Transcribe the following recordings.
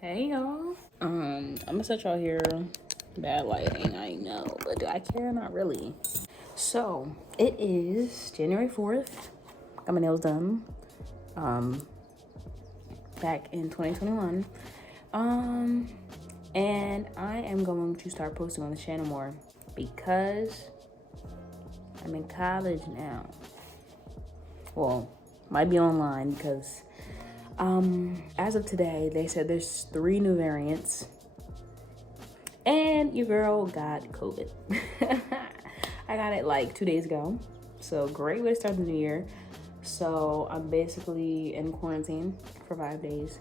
Hey y'all. I'm gonna set y'all here. Bad lighting, I know, but do I care? Not really. So it is January 4th. Got my nails done. Um, back in 2021. And I am going to start posting on the channel more because I'm in college now. Well, might be online because as of today, they said there's 3 new variants. And your girl got COVID. I got it like 2 days ago. So great way to start the new year. So I'm basically in quarantine for 5 days.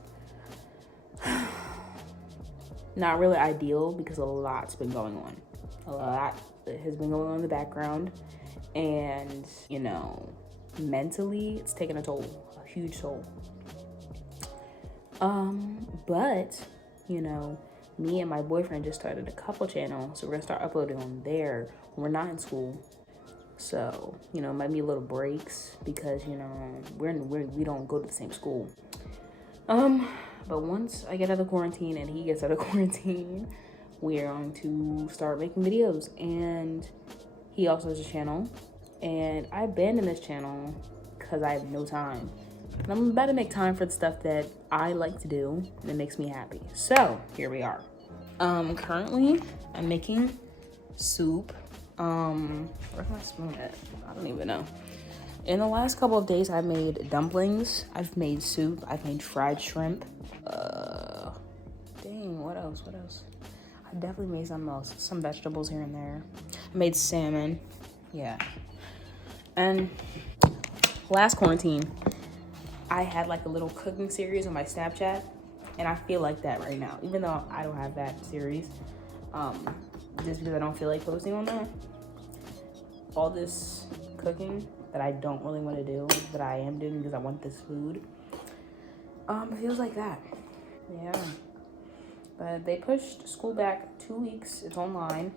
Not really ideal because a lot's been going on. A lot has been going on in the background. And, mentally it's taken a toll, a huge toll. But, me and my boyfriend just started a couple channel, so we're gonna start uploading on there when we're not in school. So, it might be a little breaks because, we don't go to the same school. But once I get out of quarantine and he gets out of quarantine, we are going to start making videos. And he also has a channel, and I abandoned this channel because I have no time. And I'm about to make time for the stuff that I like to do and it makes me happy. So here we are. Currently I'm making soup. Where's my spoon at? I don't even know. In the last couple of days I've made dumplings, I've made soup, I've made fried shrimp. Dang, what else? I definitely made something else. Some vegetables here and there. I made salmon. Yeah. And last quarantine, I had like a little cooking series on my Snapchat, and I feel like that right now, even though I don't have that series, just because I don't feel like posting on that. All this cooking that I don't really want to do, that I am doing because I want this food, it feels like that. Yeah. But they pushed school back 2 weeks. It's online,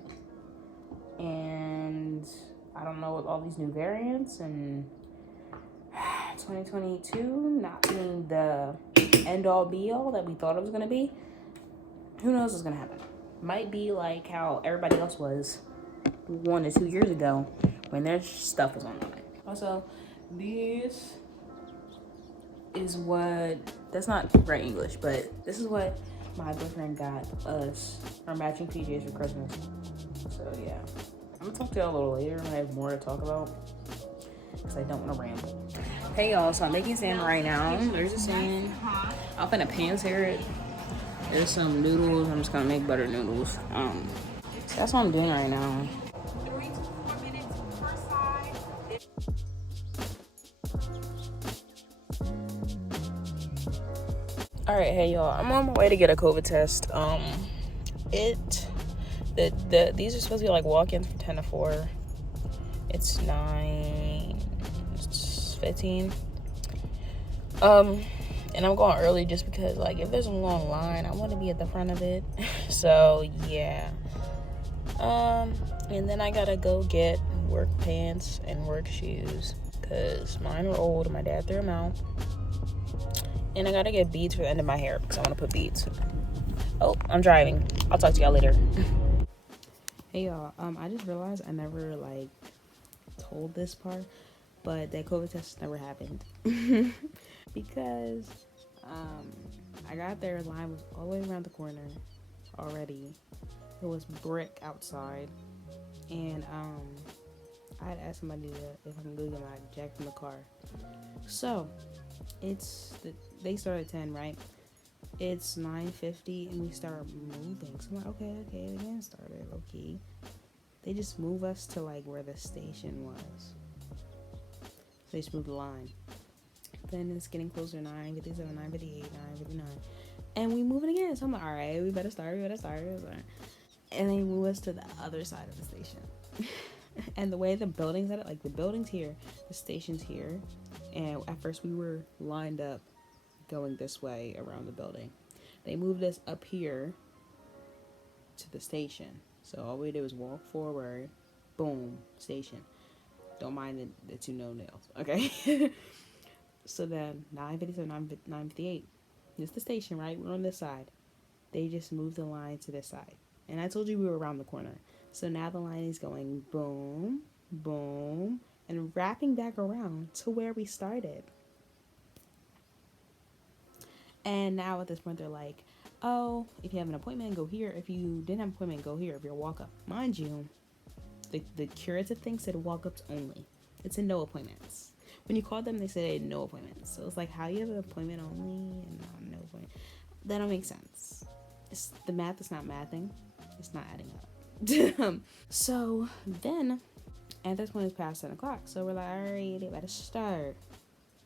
and I don't know, with all these new variants and 2022 not being the end all be all that we thought it was gonna be, who knows what's gonna happen. Might be like how everybody else was 1 to 2 years ago when their stuff was online. Also, this is what, that's not great English, but this is what my boyfriend got us, our matching PJs for Christmas. So yeah, I'm gonna talk to y'all a little later when I have more to talk about, because I don't want to ramble. Hey y'all, so I'm making salmon right now. There's a salmon. I'll finna pan sear it. There's some noodles. I'm just gonna make butter noodles. So that's what I'm doing right now. All right, hey y'all, I'm on my way to get a COVID test. These are supposed to be like walk-ins from 10 to 4. It's 9:15. And I'm going early just because, like, if there's a long line, I want to be at the front of it. So yeah. And then I gotta go get work pants and work shoes because mine were old and my dad threw them out. And I gotta get beads for the end of my hair because I want to put beads. Oh, I'm driving. I'll talk to y'all later. Hey y'all, I just realized I never told this part, but that COVID test never happened. Because I got there, line was all the way around the corner already. It was brick outside, and I had asked somebody if I can go get my jack from the car. So they start at 10, right? It's 9:50 and we start moving. So I'm like, okay, they didn't start it, okay. They just move us to where the station was. So they just moved the line. Then it's getting closer, 9:57, 9:58, 9:59. And we moving again. So I'm like, all right, we better start. And they move us to the other side of the station. And the way the building's at it, the building's here, the station's here. And at first we were lined up going this way around the building. They moved us up here to the station. So all we did was walk forward, boom, station. Don't mind the 2 no-nails, okay? So then 9:57, 9:58. It's the station, right? We're on this side. They just moved the line to this side. And I told you we were around the corner. So now the line is going boom, boom, and wrapping back around to where we started. And now at this point, they're like, oh, if you have an appointment, go here. If you didn't have an appointment, go here. If you're walk up. Mind you, the curative thing said walk ups only. It's a no appointments. When you called them, they said no appointments. So it's like, how you have an appointment only and not no appointment? That don't make sense. The math is not mathing. It's not adding up. So then, at this point, it's past 10 o'clock. So we're like, all right, they better start.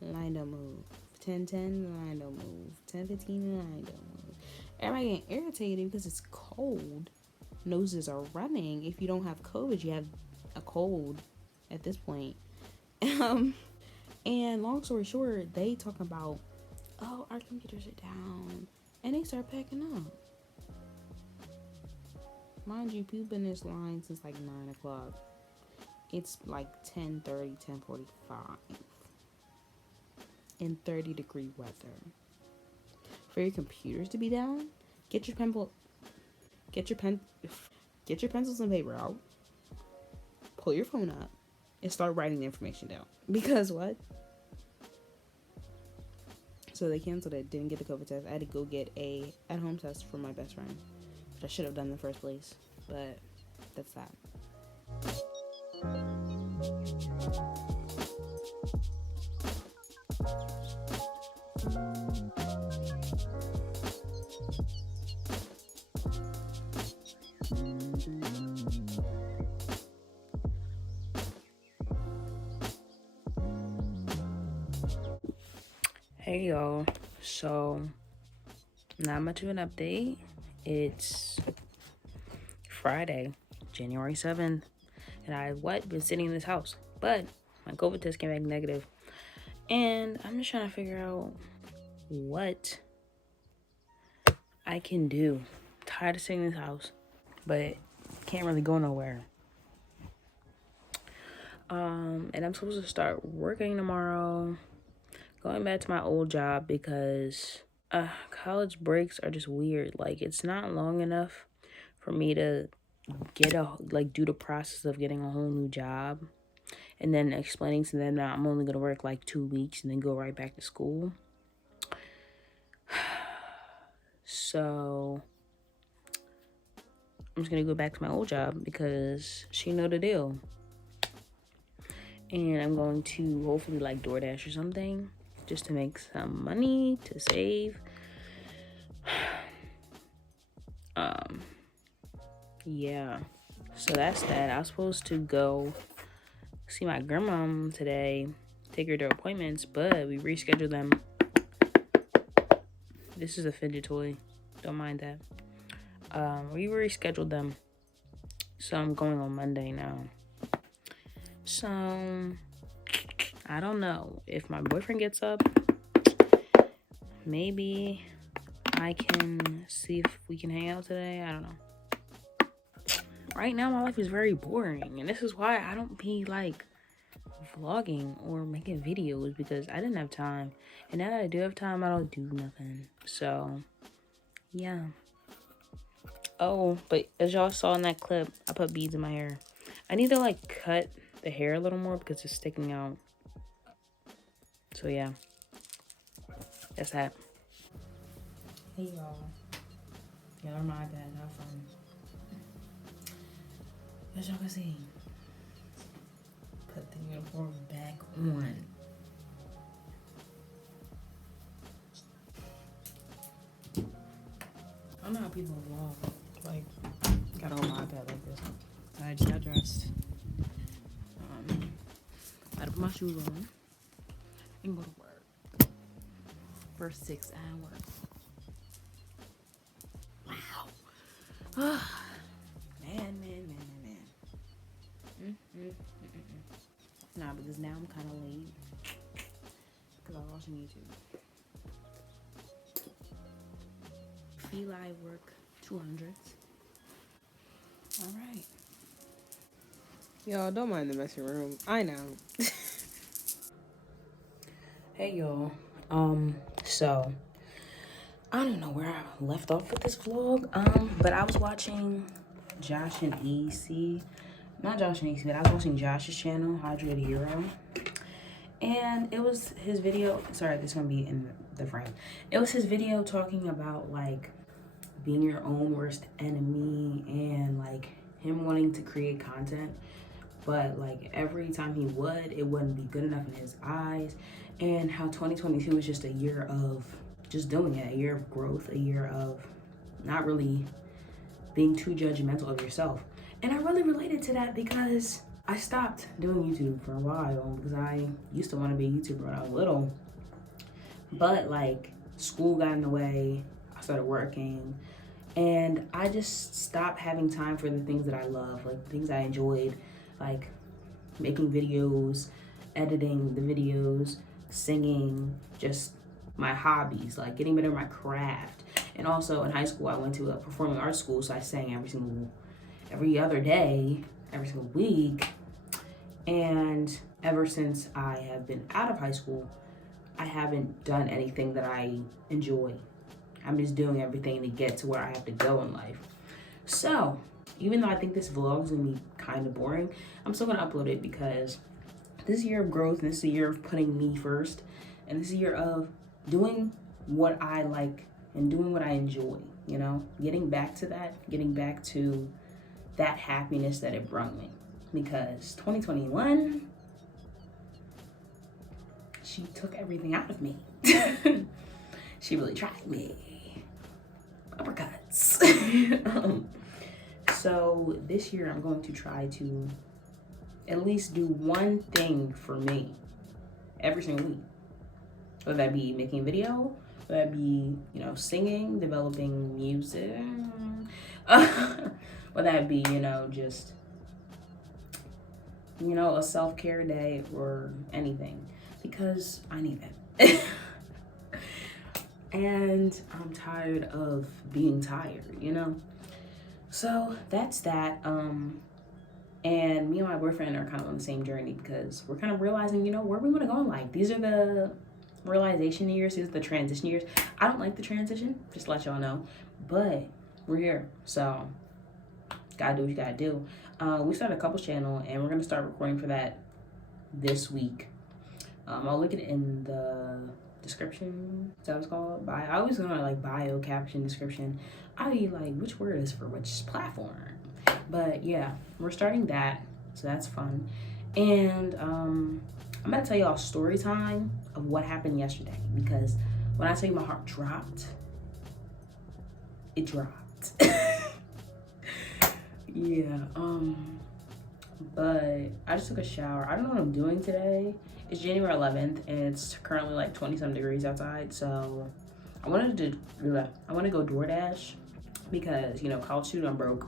Line don't move. 10:10, line don't move. 10:15, line don't move. Everybody getting irritated because it's cold. Noses are running. If you don't have COVID, you have a cold at this point. And long story short, they talking about, oh, our computers are down. And they start packing up. Mind you, people been in this line since like 9 o'clock. It's like 10:30, 10:45. In 30-degree weather. For your computers to be down, get your pencils and paper out. Pull your phone up and start writing the information down. Because what? So they canceled it, didn't get the COVID test. I had to go get a at-home test for my best friend, which I should have done in the first place. But that's that. Hey y'all, so not much of an update. It's Friday, January 7th, and I been sitting in this house, but my COVID test came back negative, and I'm just trying to figure out what I can do. I'm tired of sitting in this house, but can't really go nowhere. And I'm supposed to start working tomorrow, going back to my old job because college breaks are just weird. Like, it's not long enough for me to do the process of getting a whole new job and then explaining to them that I'm only gonna work like 2 weeks and then go right back to school. So I'm just gonna go back to my old job because she know the deal. And I'm going to hopefully like DoorDash or something just to make some money to save. Yeah. So that's that. I was supposed to go see my grandma today, take her to appointments, but we rescheduled them. This is a fidget toy. Don't mind that. We rescheduled them. So I'm going on Monday now. So I don't know. If my boyfriend gets up, maybe I can see if we can hang out today. I don't know. Right now, my life is very boring. And this is why I don't be like vlogging or making videos, because I didn't have time. And now that I do have time, I don't do nothing. So, yeah. Oh, but as y'all saw in that clip, I put beads in my hair. I need to like cut the hair a little more because it's sticking out. So, yeah. That's that. Hey, y'all. Get on my bed. Have fun. As y'all can see, put the uniform back on. I don't know how people vlog. Like, got on my iPad like this. So I just got dressed. I had to put my shoes on and go to work for 6 hours. Wow. Man. Nah, because now I'm kind of late because I'm watching YouTube. Eli work 200s. All right. Y'all, don't mind the messy room. I know. Hey, y'all. So I don't know where I left off with this vlog, but I was watching Josh and EC. Not Josh and EC, but I was watching Josh's channel, Hydrated Hero. And it was his video, sorry, this is gonna be in the frame. It was his video talking about like being your own worst enemy and like him wanting to create content, but like every time he would, it wouldn't be good enough in his eyes, and how 2022 was just a year of just doing it, a year of growth, a year of not really being too judgmental of yourself. And I really related to that because I stopped doing YouTube for a while because I used to want to be a YouTuber when I was little, but like school got in the way, I started working, and I just stopped having time for the things that I love, like the things I enjoyed, like making videos, editing the videos, singing, just my hobbies, like getting better at my craft. And also in high school, I went to a performing arts school, so I sang every other day, every single week. And ever since I have been out of high school, I haven't done anything that I enjoy. I'm just doing everything to get to where I have to go in life. So even though I think this vlog is gonna be kind of boring, I'm still gonna upload it because this is a year of growth, and this is a year of putting me first, and this is a year of doing what I like and doing what I enjoy, you know? Getting back to that, getting back to that happiness that it brought me. Because 2021, she took everything out of me. She really tried me. Uppercuts. So this year I'm going to try to at least do one thing for me every single week. Whether that be making a video, whether that be, you know, singing, developing music, whether that be, you know, just, you know, a self-care day or anything, because I need it. And I'm tired of being tired, you know? So that's that. And me and my boyfriend are kind of on the same journey because we're kind of realizing, you know, where we want to go in life. These are the realization years, these are the transition years. I don't like the transition, just to let y'all know, but we're here. So gotta do what you gotta do. We started a couples channel and we're gonna start recording for that this week. I'll link it in the description. Is that what it's called? Bio. I always go to like bio, caption, description. I be like, which word is for which platform? But yeah, we're starting that, so that's fun. And I'm gonna tell y'all story time of what happened yesterday, because when I tell you my heart dropped, it dropped. Yeah, but I just took a shower. I don't know what I'm doing today. It's January 11th and it's currently like 20-some degrees outside, so I want to go DoorDash because, you know, college student, I'm broke,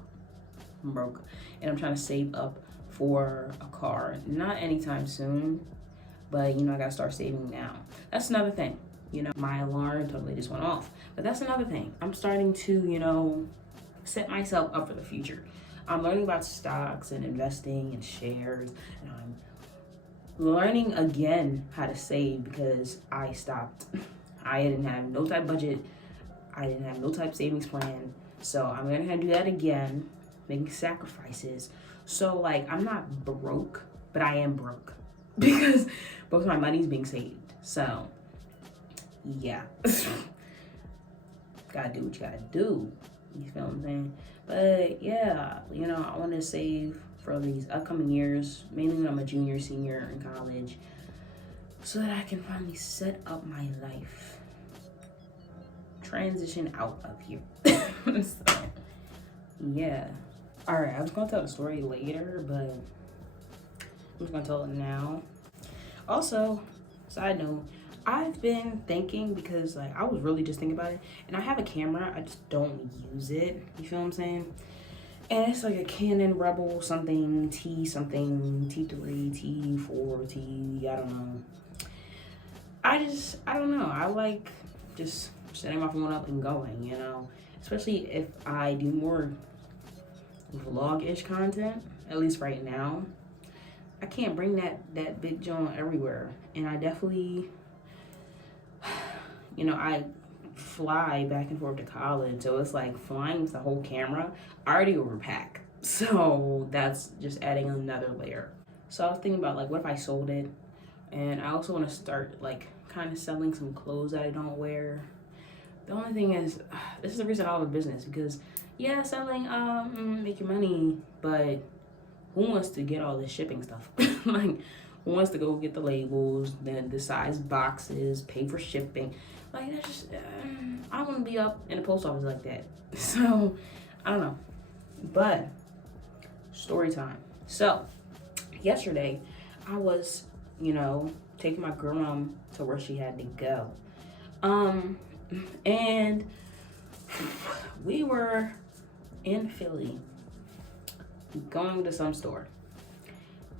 and I'm trying to save up for a car. Not anytime soon, but, you know, I gotta start saving now. That's another thing. You know, my alarm totally just went off, but that's another thing. I'm starting to, you know, set myself up for the future. I'm learning about stocks and investing and shares, and I'm learning again how to save because I stopped. I didn't have no type budget. I didn't have no type savings plan. So I'm gonna do that again, making sacrifices. So like, I'm not broke, but I am broke because both my money's being saved. So yeah, gotta do what you gotta do. You feel what I'm saying? But yeah, you know, I want to save for these upcoming years, mainly when I'm a junior, senior in college, so that I can finally set up my life, transition out of here. So, yeah. All right, I was gonna tell the story later, but I'm just gonna tell it now. Also, side note, I've been thinking, because like I was really just thinking about it, and I have a camera, I just don't use it. You feel what I'm saying? And it's like a Canon Rebel something T something T3 T4 T, I don't know. I don't know. I like just setting my phone up and going, you know. Especially if I do more vlog-ish content, at least right now. I can't bring that big joint everywhere, and I definitely, you know, I fly back and forth to college, so it's like flying with the whole camera. I already overpack, so that's just adding another layer. So I was thinking about like, what if I sold it? And I also want to start like kind of selling some clothes that I don't wear. The only thing is, this is the reason I have a business, because yeah, selling make your money, but who wants to get all this shipping stuff? Like, who wants to go get the labels, then the size boxes, pay for shipping? Like, that's just, I don't want to be up in the post office like that. So, I don't know. But, story time. So, yesterday, I was, taking my girl to where she had to go. And we were in Philly going to some store.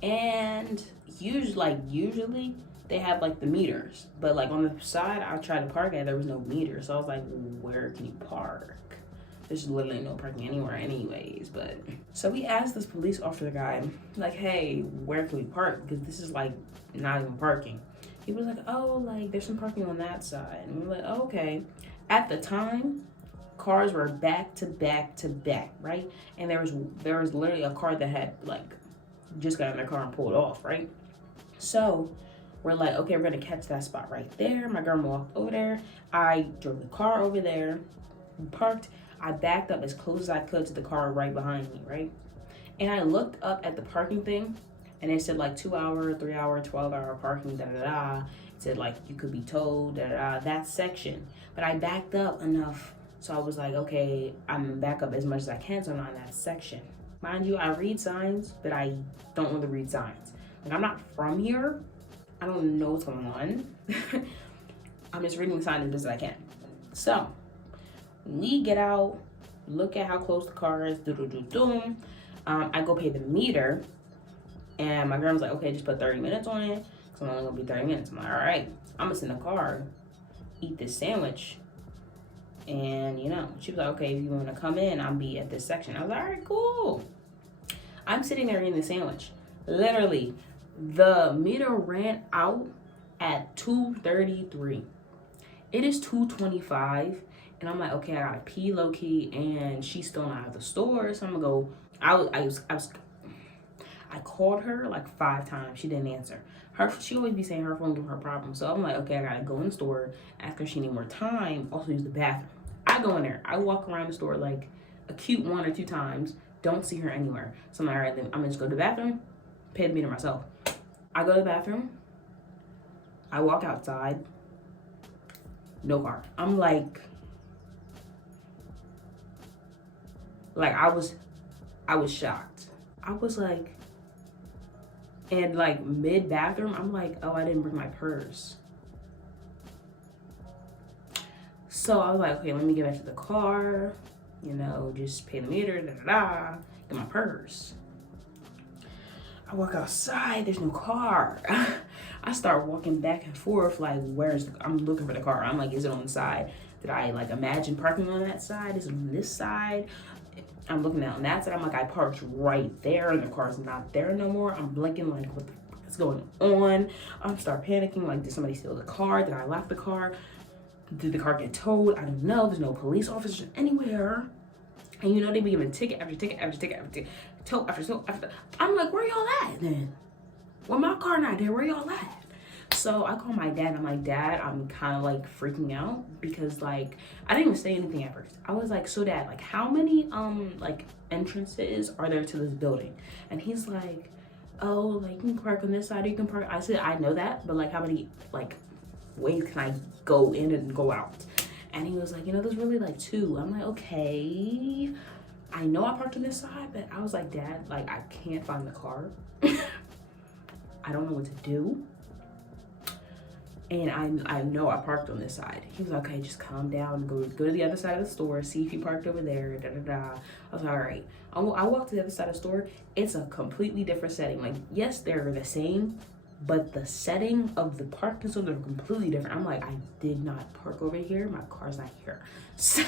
And usually they have like the meters, but like on the side I tried to park at, there was no meter. So I was like, where can you park? There's literally no parking anywhere anyways. But so we asked this police officer guy, like, hey, where can we park? Because this is like not even parking. He was like, oh, like there's some parking on that side. And we were like, oh, okay. At the time, cars were back to back to back, right? And there was literally a car that had like just got in their car and pulled off, right? So we're like, okay, we're gonna catch that spot right there. My girl walked over there. I drove the car over there, parked. I backed up as close as I could to the car right behind me, right? And I looked up at the parking thing, and it said like 2 hour, 3 hour, 12-hour parking, da da da. It said like you could be towed, da da da, that section. But I backed up enough, so I was like, okay, I'm gonna back up as much as I can so I'm not in that section. Mind you, I read signs, but I don't want to read signs. Like, I'm not from here. I don't know what's going on. I'm just reading the signs as best as I can. So we get out, look at how close the car is, I go pay the meter, and my grandma's like, okay, just put 30 minutes on it, because I'm only gonna be 30 minutes. I'm like, all right, I'm gonna sit in the car, eat this sandwich, and she was like, okay, if you want to come in, I'll be at this section. I was like, all right, cool. I'm sitting there eating the sandwich. Literally, the meter ran out at 2:33. It is 2:25. And I'm like, okay, I gotta pee low key, and she's still not at the store, so I'm gonna go. I called her like 5 times. She didn't answer. She always be saying her phone give her problems. So I'm like, okay, I gotta go in the store, ask her if she need more time, also use the bathroom. I go in there. I walk around the store like a cute 1 or 2 times. Don't see her anywhere. So I'm like, all right, then I'm gonna just go to the bathroom, pay the meter myself. I go to the bathroom. I walk outside. No car. I'm like I was shocked. I was like, and like mid bathroom, I'm like, oh, I didn't bring my purse. So I was like, okay, let me get back to the car, just pay the meter, get my purse. I walk outside, there's no car. I start walking back and forth, like, I'm looking for the car. I'm like, is it on the side? Did I like imagine parking on that side? Is it on this side? I'm looking out on that side. I'm like, I parked right there and the car's not there no more. I'm blinking like, what the fuck is going on? I start panicking, like, did somebody steal the car? Did I lock the car? Did the car get towed? I don't know. There's no police officers anywhere. And they be giving ticket after ticket after ticket after ticket, tow after tow after. I'm like, where y'all at then? Well, my car not there. Where y'all at? So I call my dad. I'm like, Dad, I'm kind of like freaking out because like I didn't even say anything at first. I was like, so Dad, like how many like entrances are there to this building? And he's like, oh, like you can park on this side, or you can park. I said, I know that, but like how many like ways can I go in and go out? And he was like, there's really like 2. I'm like, okay, I know I parked on this side, but I was like, Dad, like I can't find the car. I don't know what to do. And I know I parked on this side. He was like, okay, just calm down, go to the other side of the store, see if you parked over there, da da da. I was like, all right. I walked to the other side of the store. It's a completely different setting. Like, yes, they're the same, but the setting of the parking zones are completely different. I'm like, I did not park over here. My car's not here. So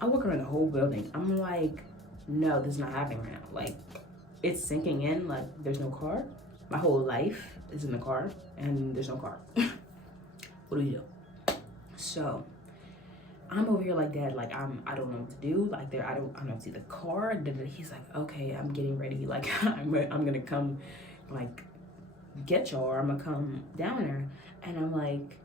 I walk around the whole building. I'm like, no, this is not happening right now. Like, it's sinking in. Like, there's no car. My whole life is in the car, and there's no car. What do we do? So I'm over here like, Dad, like I don't know what to do. Like I don't see the car. He's like, okay, I'm getting ready. Like I'm gonna come, like get y'all, or I'm gonna come down there. And I'm like,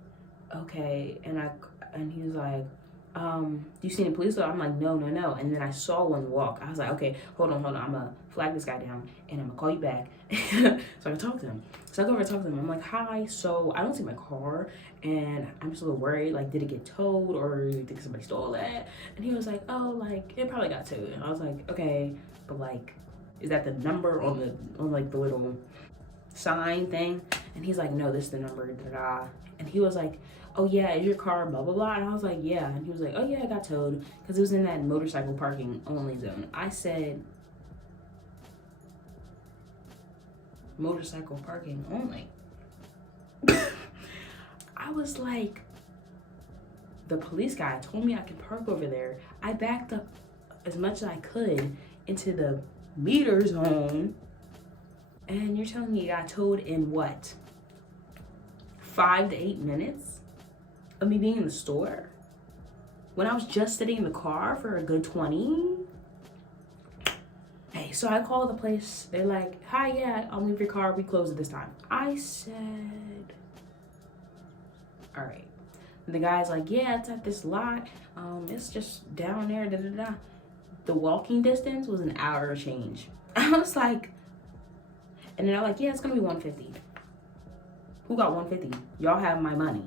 okay. And he was like, do you see any police? So I'm like, no. And then I saw one walk. I was like, okay, hold on. I'm gonna flag this guy down and I'm gonna call you back so I can talk to him. So I go over and talk to him. I'm like, hi, so I don't see my car and I'm just a little worried. Like, did it get towed or do you think somebody stole that? And he was like, oh, like it probably got towed. And I was like, okay, but like, is that the number on like the little sign thing? And he's like, no, this is the number, da-da. And he was like, oh yeah, is your car blah blah blah? And I was like, yeah. And he was like, oh yeah, I got towed because it was in that motorcycle parking only zone. I said, motorcycle parking only? I was like, the police guy told me I could park over there. I backed up as much as I could into the meter zone, and you're telling me you got towed in what, 5 to 8 minutes of me being in the store when I was just sitting in the car for a good 20? Hey, so I called the place. They're like, hi, yeah, I'll move your car. We close at this time. I said, all right. And the guy's like, yeah, it's at this lot. It's just down there, da da da. The walking distance was an hour change. I was like, and then they're like, yeah, it's gonna be $150. Who got $150? Y'all have my money.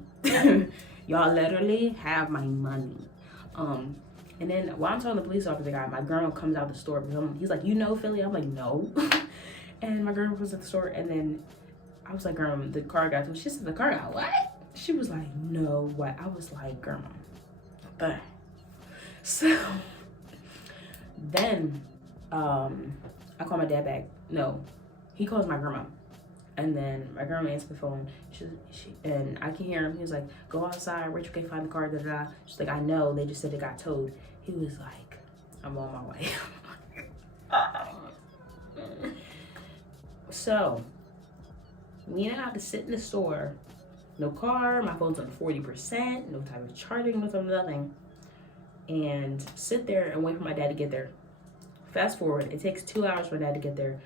Y'all literally have my money. And then while I'm telling the police officer guy, my grandma comes out of the store because he's like, you know Philly? I'm like, no. And my grandma was at the store, and then I was like, Grandma, the car got towed. She said, the car got what? She was like, no, what? I was like, Grandma. But so then I call my dad back. No, he calls my grandma. And then my grandma answered the phone. And I can hear him. He was like, go outside. Rachel can't find the car. Da, da, da. She's like, I know. They just said it got towed. He was like, I'm on my way. So, me and I have to sit in the store. No car. My phone's on 40%. No type of charging. No type of nothing. And sit there and wait for my dad to get there. Fast forward. It takes 2 hours for dad to get there.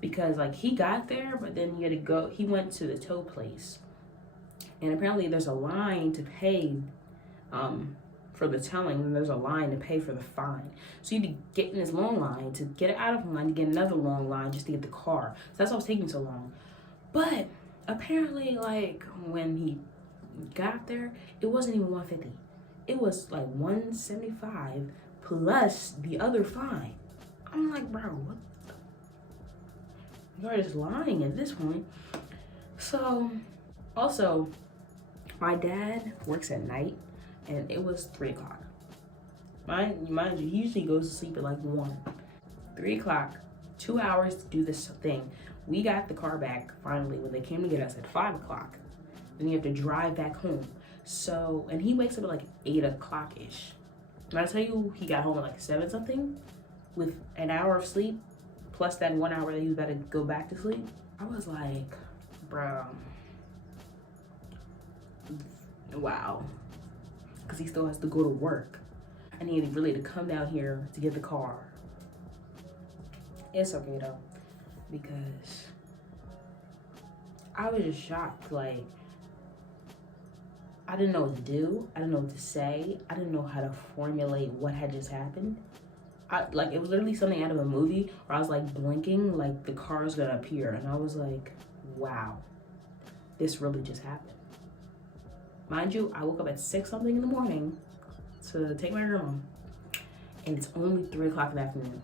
Because like he got there, but then he had to go, he went to the tow place. And apparently there's a line to pay for the towing, and there's a line to pay for the fine. So you had to get in this long line to get it out of the line to get another long line just to get the car. So that's why it was taking so long. But apparently like when he got there, it wasn't even $150. It was like $175 plus the other fine. I'm like, bro, what? You're just lying at this point. So, also, my dad works at night, and it was 3 o'clock. Mind you, he usually goes to sleep at like 1. 3 o'clock, 2 hours to do this thing. We got the car back finally when they came to get us at 5 o'clock. Then you have to drive back home. So, and he wakes up at like 8 o'clock-ish. When I tell you he got home at like 7 something with an hour of sleep, plus that 1 hour that he was about to go back to sleep, I was like, bro, wow. Because he still has to go to work. I needed really to come down here to get the car. It's okay though, because I was just shocked. Like, I didn't know what to do. I didn't know what to say. I didn't know how to formulate what had just happened. Like, it was literally something out of a movie where I was like blinking, like the car's gonna appear. And I was like, wow, this really just happened. Mind you, I woke up at 6 something in the morning to take my grandma. And it's only 3 o'clock in the afternoon.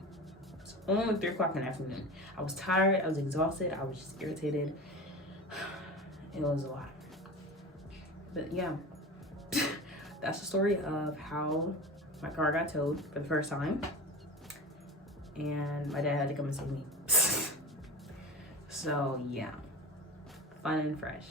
It's only 3 o'clock in the afternoon. I was tired, I was exhausted, I was just irritated. It was a lot. But yeah, that's the story of how my car got towed for the first time. And my dad had to come and save me. So yeah, fun and fresh.